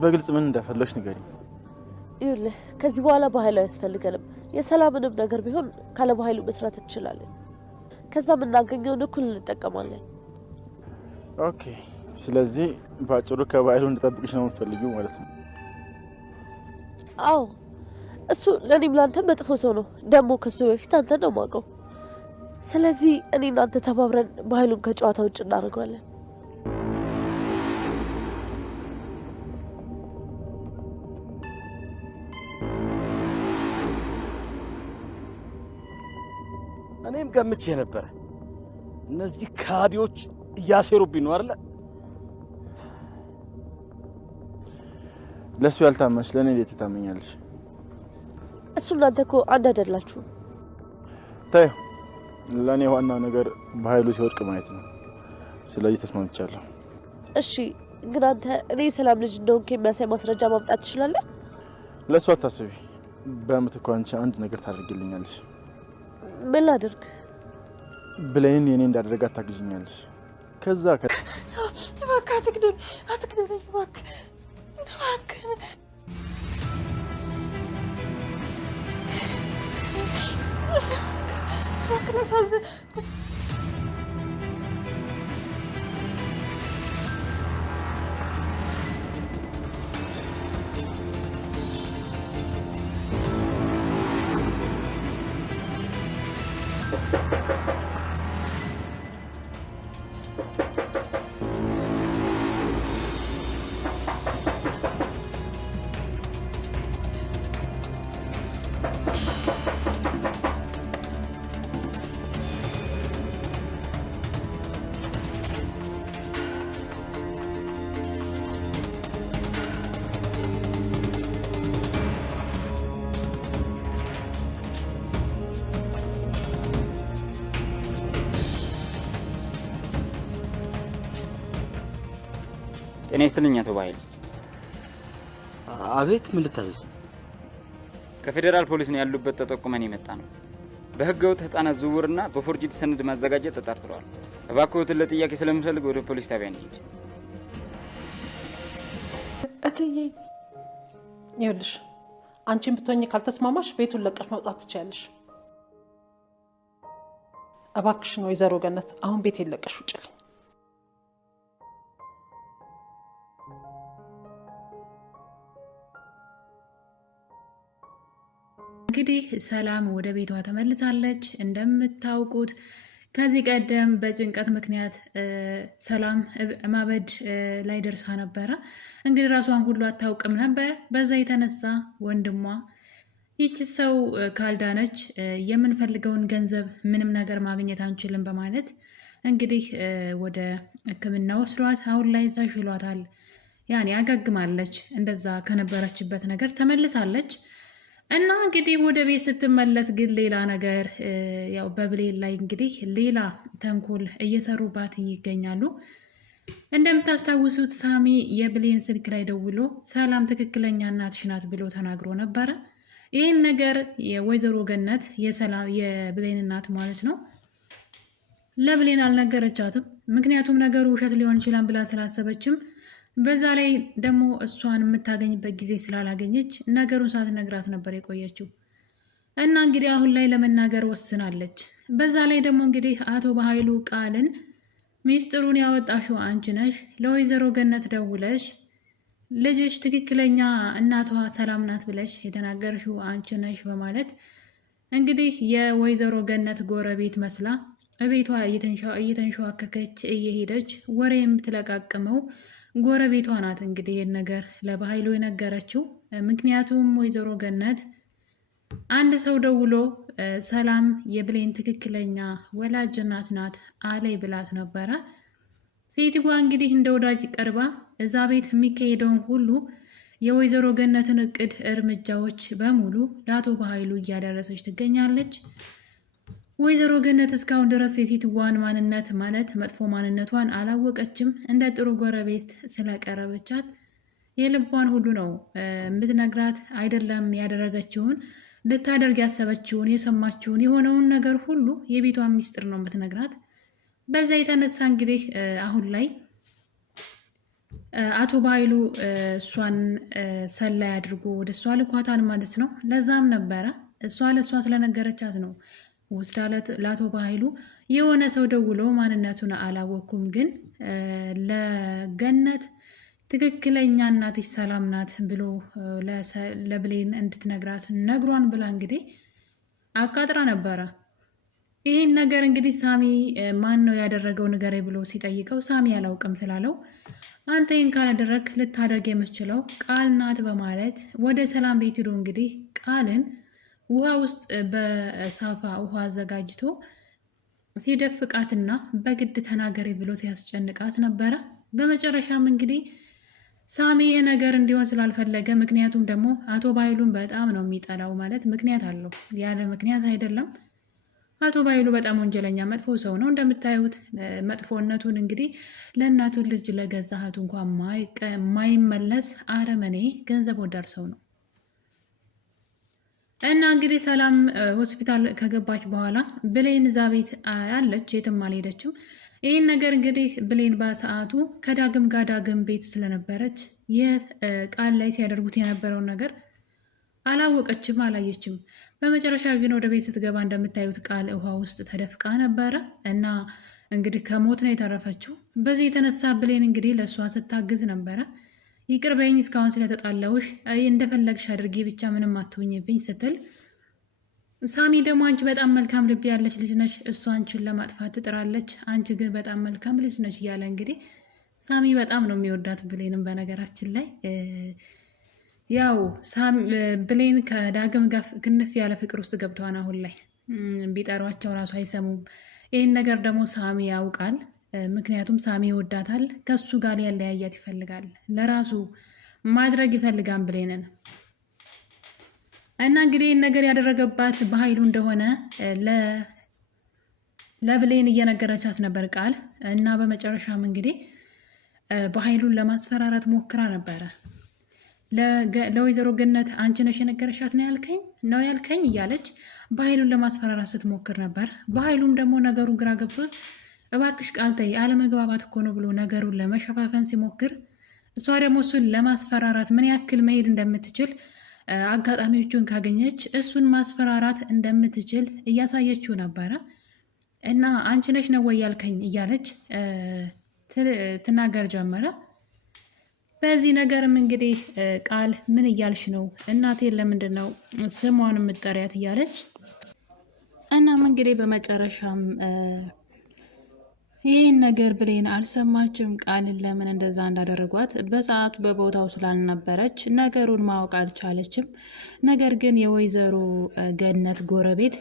በግልጽ ምን እንደፈለግሽ ንገሪኝ። ይኸውልህ ከዚህ በኋላ በኃይሉ ያስፈልገንም። የሰላምንም ነገር ቢሆን ካለ በኃይሉ መስራት እንችላለን። ከዛ የምናገኘውን እኩል እንጠቀማለን። ኦኬ፣ ስለዚህ ባጭሩ ከባህሉ እንድጠብቅሽ ነው የምትፈልጊው ማለት ነው? አዎ፣ እሱ ለኔም ላንተም መጥፎ ሰው ነው። ደግሞ ከሱ በፊት አንተ ነው የማውቀው። ስለዚህ እኔ እናንተ ተባብረን ባህሉን ከጨዋታ ውጭ እናደርገዋለን። እኔም ገምቼ ነበር። እነዚህ ካዲዎች እያሴሩብኝ ነው አይደል? ለሱ ያልታመንሽ ለኔ እንዴት ታመኛለሽ? እሱ እናንተ እኮ አንድ አይደላችሁ። ታዩ፣ ለኔ ዋናው ነገር በኃይሉ ሲወድቅ ማየት ነው። ስለዚህ ተስማምቻለሁ። እሺ፣ ግን አንተ እኔ ሰላም ልጅ እንደሆንኩ የሚያሳይ ማስረጃ ማምጣት ትችላለህ? ለሱ አታስቢ። በምትኩ አንቺ አንድ ነገር ታደርግልኛለሽ። ምን ላድርግ? ብሌን የኔ እንዳደረጋት ታግዥኛለሽ። ከዛ እባክህ አትግደል፣ አትግደለኝ እባክህ፣ እባክህ። እባክህ ላሳዝን። ጤና ይስጥልኝ አቶ ባይል። አቤት፣ ምን ልታዘዝ? ከፌደራል ፖሊስ ነው ያሉበት ተጠቁመን የመጣ ነው። በህገወጥ ህፃናት ዝውውርና በፎርጂድ ሰነድ ማዘጋጀት ተጠርጥረዋል። እባክዎትን ለጥያቄ ስለምፈልግ ወደ ፖሊስ ጣቢያ እንሂድ። እትዬ ይኸውልሽ፣ አንቺን ብትሆኚ ካልተስማማሽ ቤቱን ለቀሽ መውጣት ትችያለሽ። እባክሽን ወይዘሮ ገነት አሁን ቤቴን ለቀሽ ውጭልኝ። እንግዲህ ሰላም ወደ ቤቷ ተመልሳለች። እንደምታውቁት ከዚህ ቀደም በጭንቀት ምክንያት ሰላም ማበድ ላይ ደርሳ ነበረ። እንግዲህ ራሷን ሁሉ አታውቅም ነበር። በዛ የተነሳ ወንድሟ ይቺ ሰው ካልዳነች የምንፈልገውን ገንዘብ ምንም ነገር ማግኘት አንችልም በማለት እንግዲህ ወደ ሕክምና ወስዷት አሁን ላይ ተሽሏታል። ያኔ አገግማለች። እንደዛ ከነበረችበት ነገር ተመልሳለች። እና እንግዲህ ወደ ቤት ስትመለስ ግን ሌላ ነገር ያው በብሌን ላይ እንግዲህ ሌላ ተንኮል እየሰሩባት ይገኛሉ። እንደምታስታውሱት ሳሚ የብሌን ስልክ ላይ ደውሎ ሰላም ትክክለኛ እናትሽ ናት ብሎ ተናግሮ ነበረ። ይህን ነገር የወይዘሮ ገነት የብሌን እናት ማለት ነው ለብሌን አልነገረቻትም። ምክንያቱም ነገሩ ውሸት ሊሆን ይችላል ብላ ስላሰበችም በዛ ላይ ደግሞ እሷን የምታገኝበት ጊዜ ስላላገኘች ነገሩን ሳትነግራት ነበር የቆየችው። እና እንግዲህ አሁን ላይ ለመናገር ወስናለች። በዛ ላይ ደግሞ እንግዲህ አቶ በኃይሉ ቃልን ሚስጥሩን ያወጣሽው አንቺ ነሽ፣ ለወይዘሮ ገነት ደውለሽ ልጅሽ ትክክለኛ እናቷ ሰላም ናት ብለሽ የተናገርሽው አንቺ ነሽ በማለት እንግዲህ የወይዘሮ ገነት ጎረቤት መስላ እቤቷ እየተንሸዋከከች እየሄደች ወሬ የምትለቃቅመው ጎረቤቷ ናት። እንግዲህ ይህን ነገር ለበኃይሉ የነገረችው ምክንያቱም ወይዘሮ ገነት አንድ ሰው ደውሎ ሰላም የብሌን ትክክለኛ ወላጅ እናት ናት አለይ ብላት ነበረ። ሴትዋ እንግዲህ እንደ ወዳጅ ቀርባ እዛ ቤት የሚካሄደውን ሁሉ የወይዘሮ ገነትን እቅድ እርምጃዎች በሙሉ ለአቶ በኃይሉ እያደረሰች ትገኛለች። ወይዘሮ ገነት እስካሁን ድረስ የሴትዋን ማንነት ማለት መጥፎ ማንነቷን አላወቀችም። እንደ ጥሩ ጎረቤት ስለቀረበቻት የልቧን ሁሉ ነው የምትነግራት። አይደለም ያደረገችውን ልታደርግ ያሰበችውን የሰማችውን የሆነውን ነገር ሁሉ የቤቷን ሚስጥር ነው የምትነግራት። በዛ የተነሳ እንግዲህ አሁን ላይ አቶ ባይሉ እሷን ሰላይ አድርጎ ወደ እሷ ልኳታን ማለት ነው። ለዛም ነበረ እሷ ለእሷ ስለነገረቻት ነው ወስዳ ለአቶ ባይሉ የሆነ ሰው ደውሎ ማንነቱን አላወኩም፣ ግን ለገነት ትክክለኛ እናትሽ ሰላም ናት ብሎ ለብሌን እንድትነግራት ነግሯን ብላ እንግዲህ አቃጥራ ነበረ። ይህን ነገር እንግዲህ ሳሚ ማን ነው ያደረገው ንገረኝ ብሎ ሲጠይቀው ሳሚ አላውቅም ስላለው አንተ ይህን ካላደረግ ልታደርግ የምችለው ቃል ናት በማለት ወደ ሰላም ቤት ሄዶ እንግዲህ ቃልን ውሃ ውስጥ በሳፋ ውሃ አዘጋጅቶ ሲደፍቃትና በግድ ተናገሪ ብሎ ሲያስጨንቃት ነበረ። በመጨረሻም እንግዲህ ሳሚ ይህ ነገር እንዲሆን ስላልፈለገ፣ ምክንያቱም ደግሞ አቶ ባይሉን በጣም ነው የሚጠላው፣ ማለት ምክንያት አለው፣ ያለ ምክንያት አይደለም። አቶ ባይሉ በጣም ወንጀለኛ መጥፎ ሰው ነው። እንደምታዩት መጥፎነቱን እንግዲህ ለእናቱ ልጅ ለገዛ እህቱ እንኳን ማይመለስ አረመኔ ገንዘብ ወዳድ ሰው ነው። እና እንግዲህ ሰላም ሆስፒታል ከገባች በኋላ ብሌን እዛ ቤት አለች፣ የትም አልሄደችም። ይህን ነገር እንግዲህ ብሌን በሰዓቱ ከዳግም ጋር ዳግም ቤት ስለነበረች የቃል ላይ ሲያደርጉት የነበረውን ነገር አላወቀችም፣ አላየችም። በመጨረሻ ግን ወደ ቤት ስትገባ እንደምታዩት ቃል ውሃ ውስጥ ተደፍቃ ነበረ እና እንግዲህ ከሞት ነው የተረፈችው። በዚህ የተነሳ ብሌን እንግዲህ ለእሷ ስታግዝ ነበረ። ይቅር በይኝ እስካሁን ስለተጣላውሽ እንደፈለግሽ አድርጊ ብቻ ምንም አትሁኝብኝ ስትል፣ ሳሚ ደግሞ አንቺ በጣም መልካም ልብ ያለች ልጅ ነሽ፣ እሷ አንቺን ለማጥፋት ትጥራለች፣ አንቺ ግን በጣም መልካም ልጅ ነሽ እያለ እንግዲህ ሳሚ በጣም ነው የሚወዳት ብሌንም። በነገራችን ላይ ያው ብሌን ከዳግም ጋር ክንፍ ያለ ፍቅር ውስጥ ገብተዋን አሁን ላይ ቢጠሯቸው ራሱ አይሰሙም። ይህን ነገር ደግሞ ሳሚ ያውቃል። ምክንያቱም ሳሚ ይወዳታል፣ ከሱ ጋር ሊያለያያት ይፈልጋል፣ ለራሱ ማድረግ ይፈልጋል ብሌንን። እና እንግዲህ ይህን ነገር ያደረገባት በኃይሉ እንደሆነ ለብሌን እየነገረቻት ነበር ቃል። እና በመጨረሻም እንግዲህ በኃይሉን ለማስፈራራት ሞክራ ነበረ። ለወይዘሮ ገነት አንቺ ነሽ የነገረሻት ነው ያልከኝ እያለች በኃይሉን ለማስፈራራት ስትሞክር ነበር። በኃይሉም ደግሞ ነገሩን ግራ ገብቶት እባክሽ ቃል ተይ፣ አለመግባባት እኮ ነው ብሎ ነገሩን ለመሸፋፈን ሲሞክር፣ እሷ ደግሞ እሱን ለማስፈራራት ምን ያክል መሄድ እንደምትችል አጋጣሚዎቹን ካገኘች እሱን ማስፈራራት እንደምትችል እያሳየችው ነበረ። እና አንቺ ነሽ ነው ወይ ያልከኝ እያለች ትናገር ጀመረ። በዚህ ነገርም እንግዲህ ቃል ምን እያልሽ ነው? እናቴን ለምንድን ነው ስሟን የምትጠሪያት? እያለች እናም እንግዲህ በመጨረሻም ይህን ነገር ብሌን አልሰማችም። ቃልን ለምን እንደዛ እንዳደረጓት በሰዓቱ በቦታው ስላልነበረች ነገሩን ማወቅ አልቻለችም። ነገር ግን የወይዘሮ ገነት ጎረቤት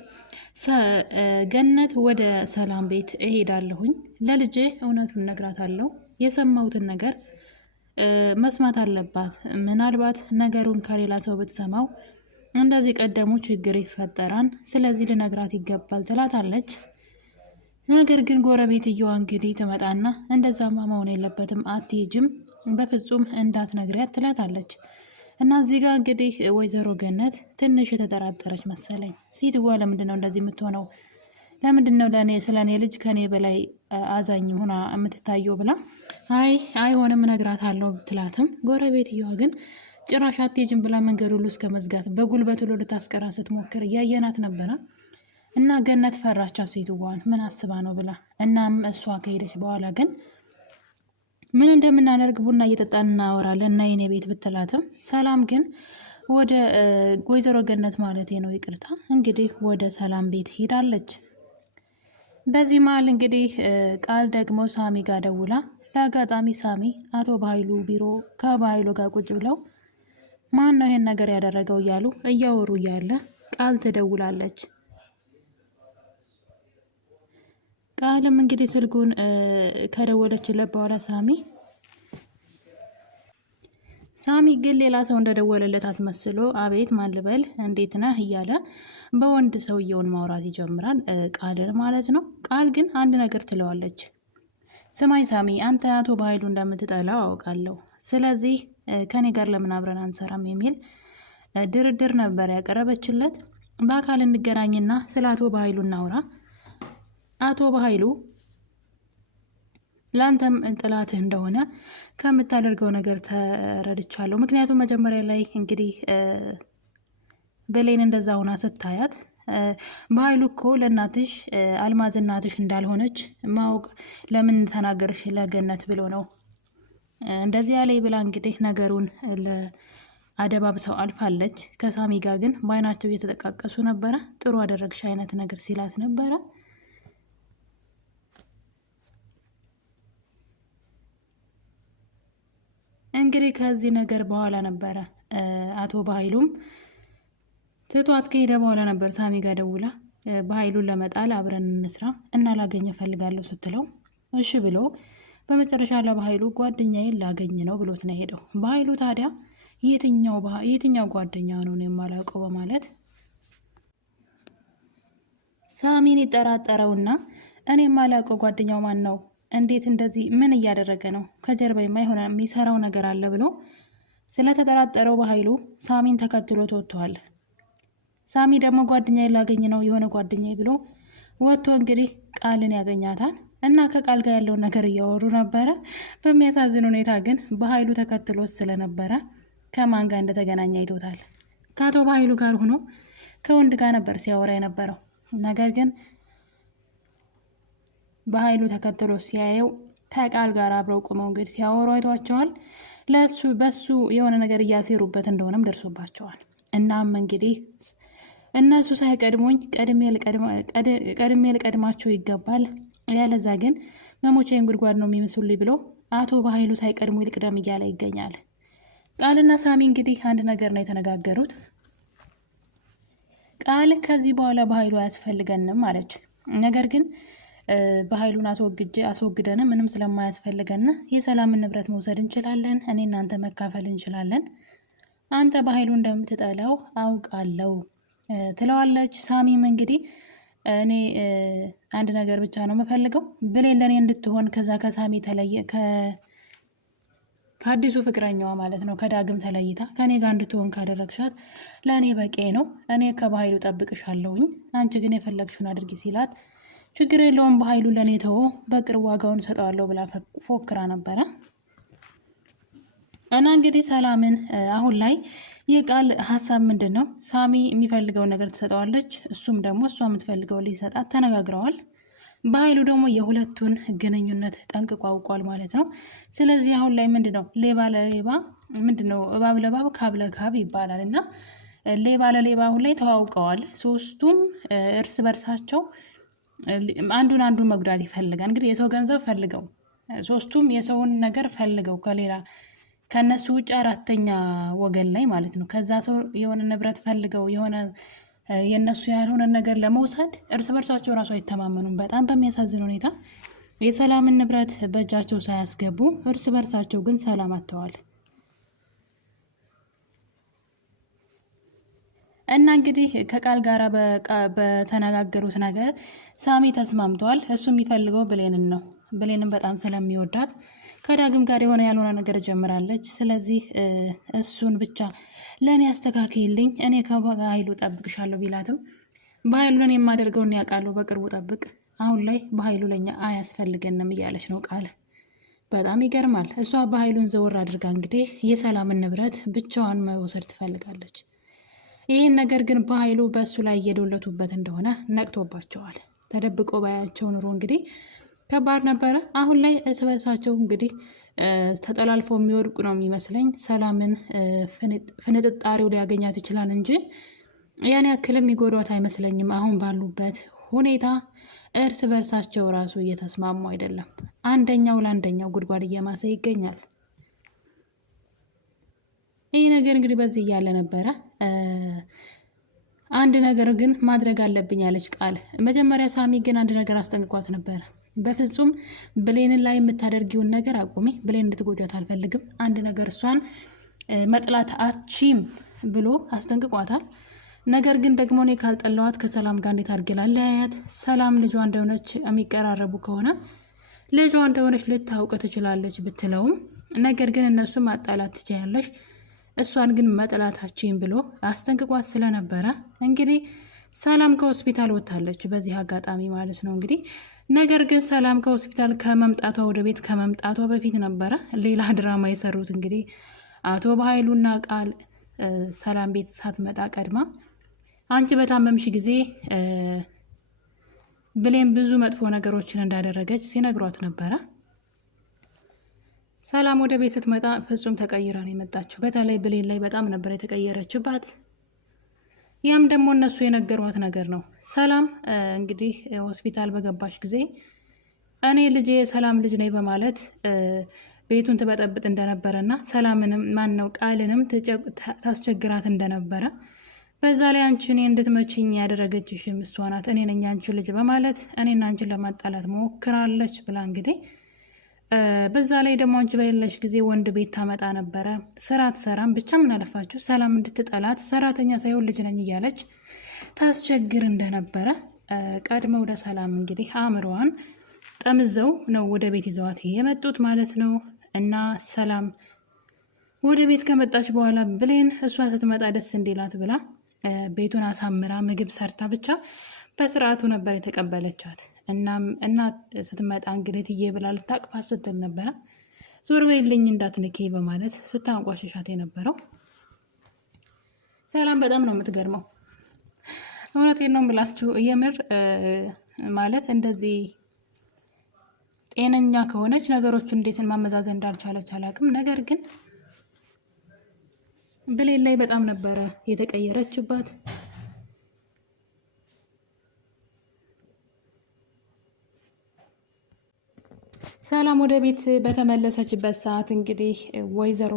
ገነት ወደ ሰላም ቤት እሄዳለሁኝ፣ ለልጄ እውነቱን ነግራታለሁ፣ የሰማሁትን ነገር መስማት አለባት፣ ምናልባት ነገሩን ከሌላ ሰው ብትሰማው እንደዚህ ቀደሙ ችግር ይፈጠራል፣ ስለዚህ ልነግራት ይገባል ትላታለች። ነገር ግን ጎረቤትየዋ እንግዲህ ትመጣና እንደዛማ መሆን የለበትም አትሄጂም፣ በፍጹም እንዳትነግሪያት ትላታለች። እና እዚህ ጋር እንግዲህ ወይዘሮ ገነት ትንሽ የተጠራጠረች መሰለኝ። ሴትዋ ለምንድን ነው እንደዚህ የምትሆነው? ለምንድን ነው ስለ እኔ ልጅ ከኔ በላይ አዛኝ ሆና የምትታየው ብላ አይሆንም እነግራታለሁ ትላትም፣ ጎረቤትየዋ ግን ጭራሽ አትሄጂም ብላ መንገድ ሁሉ እስከ መዝጋት በጉልበት ሁሉ ልታስቀራ ስትሞክር እያየናት ነበረ። እና ገነት ፈራቻት ሴትዋን፣ ምን አስባ ነው ብላ። እናም እሷ ከሄደች በኋላ ግን ምን እንደምናደርግ ቡና እየጠጣን እናወራለን እና የኔ ቤት ብትላትም፣ ሰላም ግን ወደ ወይዘሮ ገነት ማለት ነው ይቅርታ፣ እንግዲህ ወደ ሰላም ቤት ሄዳለች። በዚህ መሀል እንግዲህ ቃል ደግሞ ሳሚ ጋር ደውላ፣ ለአጋጣሚ ሳሚ አቶ በኃይሉ ቢሮ ከበኃይሉ ጋር ቁጭ ብለው ማን ነው ይሄን ነገር ያደረገው እያሉ እያወሩ እያለ ቃል ትደውላለች። ቃልም እንግዲህ ስልኩን ከደወለችለት በኋላ ሳሚ ግን ሌላ ሰው እንደደወለለት አስመስሎ አቤት ማን ልበል እንዴት ነህ እያለ በወንድ ሰውየውን ማውራት ይጀምራል፣ ቃልን ማለት ነው። ቃል ግን አንድ ነገር ትለዋለች። ስማኝ ሳሚ፣ አንተ አቶ በኃይሉ እንደምትጠላው አውቃለሁ፣ ስለዚህ ከኔ ጋር ለምን አብረን አንሰራም የሚል ድርድር ነበር ያቀረበችለት። በአካል እንገናኝና ስለ አቶ በኃይሉ እናውራ፣ አቶ በኃይሉ ለአንተም ጥላትህ እንደሆነ ከምታደርገው ነገር ተረድቻለሁ። ምክንያቱም መጀመሪያ ላይ እንግዲህ ብሌን እንደዛ ሆና ስታያት በኃይሉ እኮ ለእናትሽ አልማዝ እናትሽ እንዳልሆነች ማወቅ ለምን ተናገርሽ ለገነት ብሎ ነው እንደዚህ ያለ ብላ እንግዲህ ነገሩን አደባብሰው አልፋለች። ከሳሚ ጋር ግን በአይናቸው እየተጠቃቀሱ ነበረ። ጥሩ አደረግሽ አይነት ነገር ሲላት ነበረ። እንግዲህ ከዚህ ነገር በኋላ ነበረ አቶ በኃይሉም ትቷት ከሄደ በኋላ ነበር ሳሚ ጋር ደውላ በኃይሉን ለመጣል አብረን እንስራ እና ላገኝ እፈልጋለሁ ስትለው እሺ ብሎ በመጨረሻ ለበኃይሉ ጓደኛዬን ላገኝ ነው ብሎት ነው ሄደው። በኃይሉ ታዲያ የትኛው ጓደኛ ነው የማላውቀው በማለት ሳሚን ይጠራጠረውና እኔ የማላውቀው ጓደኛው ማን ነው? እንዴት እንደዚህ ምን እያደረገ ነው? ከጀርባ የማይሆን የሚሰራው ነገር አለ ብሎ ስለተጠራጠረው በኃይሉ ሳሚን ተከትሎት ወጥቷል። ሳሚ ደግሞ ጓደኛዬን ላገኝ ነው የሆነ ጓደኛዬ ብሎ ወጥቶ እንግዲህ ቃልን ያገኛታል እና ከቃል ጋር ያለውን ነገር እያወሩ ነበረ። በሚያሳዝን ሁኔታ ግን በኃይሉ ተከትሎት ስለነበረ ከማን ጋር እንደተገናኘ አይቶታል። ከአቶ በኃይሉ ጋር ሆኖ ከወንድ ጋር ነበር ሲያወራ የነበረው። ነገር ግን በኃይሉ ተከትሎ ሲያየው ከቃል ጋር አብረው ቁመው እንግዲህ ሲያወሩ አይቷቸዋል። በሱ የሆነ ነገር እያሴሩበት እንደሆነም ደርሶባቸዋል። እናም እንግዲህ እነሱ ሳይቀድሙኝ ቀድሜ ልቀድማቸው ይገባል፣ ያለዛ ግን መሞቻዬን ጉድጓድ ነው የሚመስሉልኝ ብሎ አቶ በኃይሉ ሳይቀድሙ ልቅደም እያለ ይገኛል። ቃልና ሳሚ እንግዲህ አንድ ነገር ነው የተነጋገሩት። ቃል ከዚህ በኋላ በኃይሉ አያስፈልገንም አለች። ነገር ግን በኃይሉን አስወግደን ምንም ስለማያስፈልገን የሰላምን ንብረት መውሰድ እንችላለን፣ እኔ እናንተ መካፈል እንችላለን፣ አንተ በኃይሉ እንደምትጠላው አውቃለሁ ትለዋለች። ሳሚም እንግዲህ እኔ አንድ ነገር ብቻ ነው የምፈልገው ብሌን ለእኔ እንድትሆን ከዛ ከሳሚ ተለየ ከአዲሱ ፍቅረኛዋ ማለት ነው ከዳግም ተለይታ ከኔ ጋር እንድትሆን ካደረግሻት ለእኔ በቂ ነው። እኔ ከባህሉ ጠብቅሻለሁኝ፣ አንቺ ግን የፈለግሽውን አድርጊ ሲላት ችግር የለውም በኃይሉ ለእኔ ተወ፣ በቅርብ ዋጋውን ሰጠዋለሁ ብላ ፎክራ ነበረ። እና እንግዲህ ሰላምን አሁን ላይ የቃል ሀሳብ ምንድን ነው? ሳሚ የሚፈልገውን ነገር ትሰጠዋለች፣ እሱም ደግሞ እሷ የምትፈልገው ሊሰጣት ተነጋግረዋል። በኃይሉ ደግሞ የሁለቱን ግንኙነት ጠንቅቆ አውቋል ማለት ነው። ስለዚህ አሁን ላይ ምንድን ነው ሌባ ለሌባ ምንድን ነው እባብ ለእባብ ካብ ለካብ ይባላል እና ሌባ ለሌባ አሁን ላይ ተዋውቀዋል። ሶስቱም እርስ በርሳቸው አንዱን መጉዳት ይፈልጋል። እንግዲህ የሰው ገንዘብ ፈልገው ሶስቱም የሰውን ነገር ፈልገው ከነሱ ውጭ አራተኛ ወገን ላይ ማለት ነው ከዛ ሰው የሆነ ንብረት ፈልገው የሆነ የነሱ ያልሆነ ነገር ለመውሰድ እርስ በርሳቸው ራሱ አይተማመኑም። በጣም በሚያሳዝን ሁኔታ የሰላምን ንብረት በእጃቸው ሳያስገቡ እርስ በርሳቸው ግን ሰላም አጥተዋል። እና እንግዲህ ከቃል ጋር በተነጋገሩት ነገር ሳሚ ተስማምቷል። እሱ የሚፈልገው ብሌንን ነው። ብሌንን በጣም ስለሚወዳት ከዳግም ጋር የሆነ ያልሆነ ነገር ጀምራለች። ስለዚህ እሱን ብቻ ለእኔ አስተካክልኝ፣ እኔ ከኃይሉ ጠብቅሻለሁ ቢላትም በኃይሉን የማደርገውን ያውቃለሁ፣ በቅርቡ ጠብቅ፣ አሁን ላይ በኃይሉ ለኛ አያስፈልገንም እያለች ነው ቃል። በጣም ይገርማል። እሷ በኃይሉን ዘወር አድርጋ እንግዲህ የሰላምን ንብረት ብቻዋን መውሰድ ትፈልጋለች። ይህን ነገር ግን በኃይሉ በእሱ ላይ እየዶለቱበት እንደሆነ ነቅቶባቸዋል። ተደብቆ ባያቸው ኑሮ እንግዲህ ከባድ ነበረ። አሁን ላይ እርስ በርሳቸው እንግዲህ ተጠላልፈው የሚወድቁ ነው የሚመስለኝ። ሰላምን ፍንጥጣሪው ሊያገኛት ይችላል እንጂ ያን ያክልም የሚጎዷት አይመስለኝም። አሁን ባሉበት ሁኔታ እርስ በርሳቸው ራሱ እየተስማሙ አይደለም። አንደኛው ለአንደኛው ጉድጓድ እየማሰ ይገኛል። ይህ ነገር እንግዲህ በዚህ እያለ ነበረ አንድ ነገር ግን ማድረግ አለብኝ ያለች ቃል። መጀመሪያ ሳሚ ግን አንድ ነገር አስጠንቅቋት ነበረ። በፍጹም ብሌንን ላይ የምታደርጊውን ነገር አቁሚ፣ ብሌን እንድትጎጃት አልፈልግም፣ አንድ ነገር እሷን መጥላት አቺም ብሎ አስጠንቅቋታል። ነገር ግን ደግሞ እኔ ካልጠላዋት ከሰላም ጋር እንዴት አድርጌ ላለያያት? ሰላም ልጇ እንደሆነች የሚቀራረቡ ከሆነ ልጇ እንደሆነች ልታውቅ ትችላለች ብትለውም፣ ነገር ግን እነሱ ማጣላት ትችያለሽ፣ እሷን ግን መጥላታችን ብሎ አስጠንቅቋት ስለነበረ እንግዲህ ሰላም ከሆስፒታል ወጥታለች። በዚህ አጋጣሚ ማለት ነው እንግዲህ ነገር ግን ሰላም ከሆስፒታል ከመምጣቷ ወደ ቤት ከመምጣቷ በፊት ነበረ ሌላ ድራማ የሰሩት። እንግዲህ አቶ በኃይሉና ቃል ሰላም ቤት ሳትመጣ ቀድማ አንቺ በታመምሽ ጊዜ ብሌን ብዙ መጥፎ ነገሮችን እንዳደረገች ሲነግሯት ነበረ። ሰላም ወደ ቤት ስትመጣ ፍጹም ተቀይራ ነው የመጣችው። በተለይ ብሌን ላይ በጣም ነበር የተቀየረችባት። ያም ደግሞ እነሱ የነገሯት ነገር ነው። ሰላም እንግዲህ ሆስፒታል በገባሽ ጊዜ እኔ ልጄ ሰላም ልጅ ነኝ በማለት ቤቱን ትበጠብጥ እንደነበረና ሰላምንም ቃልንም ታስቸግራት እንደነበረ፣ በዛ ላይ አንቺ እኔ እንድትመችኝ ያደረገችሽም እሷ ናት፣ እኔ ነኝ አንቺ ልጅ በማለት እኔና አንቺን ለማጣላት ሞክራለች ብላ እንግዲህ በዛ ላይ ደግሞ አንቺ በሌለሽ ጊዜ ወንድ ቤት ታመጣ ነበረ፣ ስራ አትሰራም፣ ብቻ ምን አለፋችሁ ሰላም እንድትጠላት ሰራተኛ ሳይሆን ልጅ ነኝ እያለች ታስቸግር እንደነበረ ቀድመው ወደ ሰላም እንግዲህ አእምሮዋን ጠምዘው ነው ወደ ቤት ይዘዋት የመጡት ማለት ነው። እና ሰላም ወደ ቤት ከመጣች በኋላ ብሌን እሷ ስትመጣ ደስ እንዲላት ብላ ቤቱን አሳምራ ምግብ ሰርታ ብቻ በስርዓቱ ነበር የተቀበለቻት። እናም እናት ስትመጣ እንግዲህ ትዬ ብላ ልታቅፋት ስትል ነበረ። ዞር በይልኝ እንዳትንኪ በማለት ስታንቋሽሻት የነበረው ሰላም በጣም ነው የምትገርመው። እውነቴን ነው ብላችሁ የምር ማለት እንደዚህ ጤነኛ ከሆነች ነገሮቹ እንዴትን ማመዛዘን እንዳልቻለች አላውቅም። ነገር ግን ብሌን ላይ በጣም ነበረ የተቀየረችባት። ሰላም ወደ ቤት በተመለሰችበት ሰዓት እንግዲህ ወይዘሮ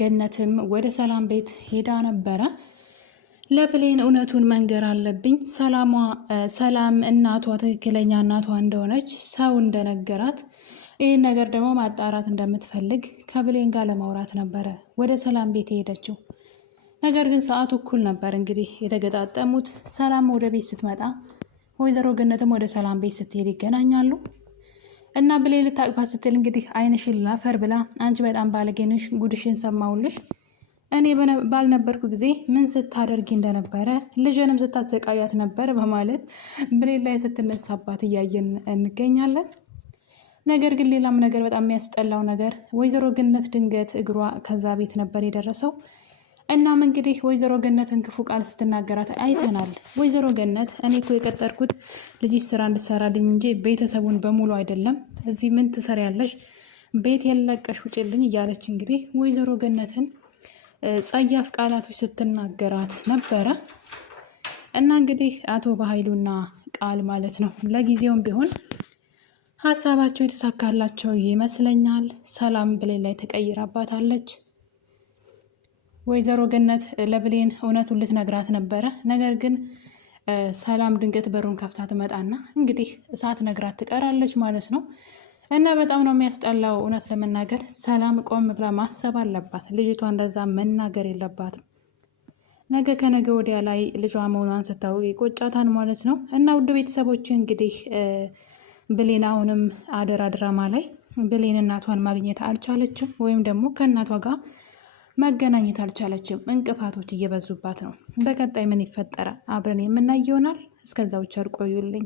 ገነትም ወደ ሰላም ቤት ሄዳ ነበረ። ለብሌን እውነቱን መንገር አለብኝ፣ ሰላም እናቷ ትክክለኛ እናቷ እንደሆነች ሰው እንደነገራት፣ ይህን ነገር ደግሞ ማጣራት እንደምትፈልግ ከብሌን ጋር ለማውራት ነበረ ወደ ሰላም ቤት የሄደችው። ነገር ግን ሰዓቱ እኩል ነበር እንግዲህ የተገጣጠሙት። ሰላም ወደ ቤት ስትመጣ ወይዘሮ ገነትም ወደ ሰላም ቤት ስትሄድ ይገናኛሉ። እና ብሌን ልታቅፋት ስትል እንግዲህ ዓይንሽን ላፈር ብላ አንቺ በጣም ባለጌንሽ፣ ጉድሽን ሰማውልሽ፣ እኔ ባልነበርኩ ጊዜ ምን ስታደርጊ እንደነበረ ልጅንም ስታሰቃያት ነበር በማለት ብሌን ላይ ስትነሳባት እያየን እንገኛለን። ነገር ግን ሌላም ነገር በጣም የሚያስጠላው ነገር ወይዘሮ ገነት ድንገት እግሯ ከዛ ቤት ነበር የደረሰው። እናም እንግዲህ ወይዘሮ ገነትን ክፉ ቃል ስትናገራት አይተናል። ወይዘሮ ገነት እኔ እኮ የቀጠርኩት ልጅሽ ስራ እንድትሰራልኝ እንጂ ቤተሰቡን በሙሉ አይደለም፣ እዚህ ምን ትሰሪያለሽ? ቤት የለቀሽ ውጭልኝ እያለች እንግዲህ ወይዘሮ ገነትን ጸያፍ ቃላቶች ስትናገራት ነበረ። እና እንግዲህ አቶ በኃይሉና ቃል ማለት ነው ለጊዜውም ቢሆን ሀሳባቸው የተሳካላቸው ይመስለኛል። ሰላም ብሌን ላይ ተቀይራባታለች። ወይዘሮ ገነት ለብሌን እውነቱን ልትነግራት ነበረ። ነገር ግን ሰላም ድንገት በሩን ከፍታ ትመጣና እንግዲህ እሳት ነግራት ትቀራለች ማለት ነው። እና በጣም ነው የሚያስጠላው። እውነት ለመናገር ሰላም ቆም ብላ ማሰብ አለባት። ልጅቷ እንደዛ መናገር የለባትም። ነገ ከነገ ወዲያ ላይ ልጇ መሆኗን ስታውቅ ይቆጫታን ማለት ነው። እና ውድ ቤተሰቦች እንግዲህ ብሌን አሁንም አደራ ድራማ ላይ ብሌን እናቷን ማግኘት አልቻለችም፣ ወይም ደግሞ ከእናቷ ጋር መገናኘት አልቻለችም። እንቅፋቶች እየበዙባት ነው። በቀጣይ ምን ይፈጠራል አብረን የምናይ ይሆናል። እስከዛው ቸር ቆዩልኝ።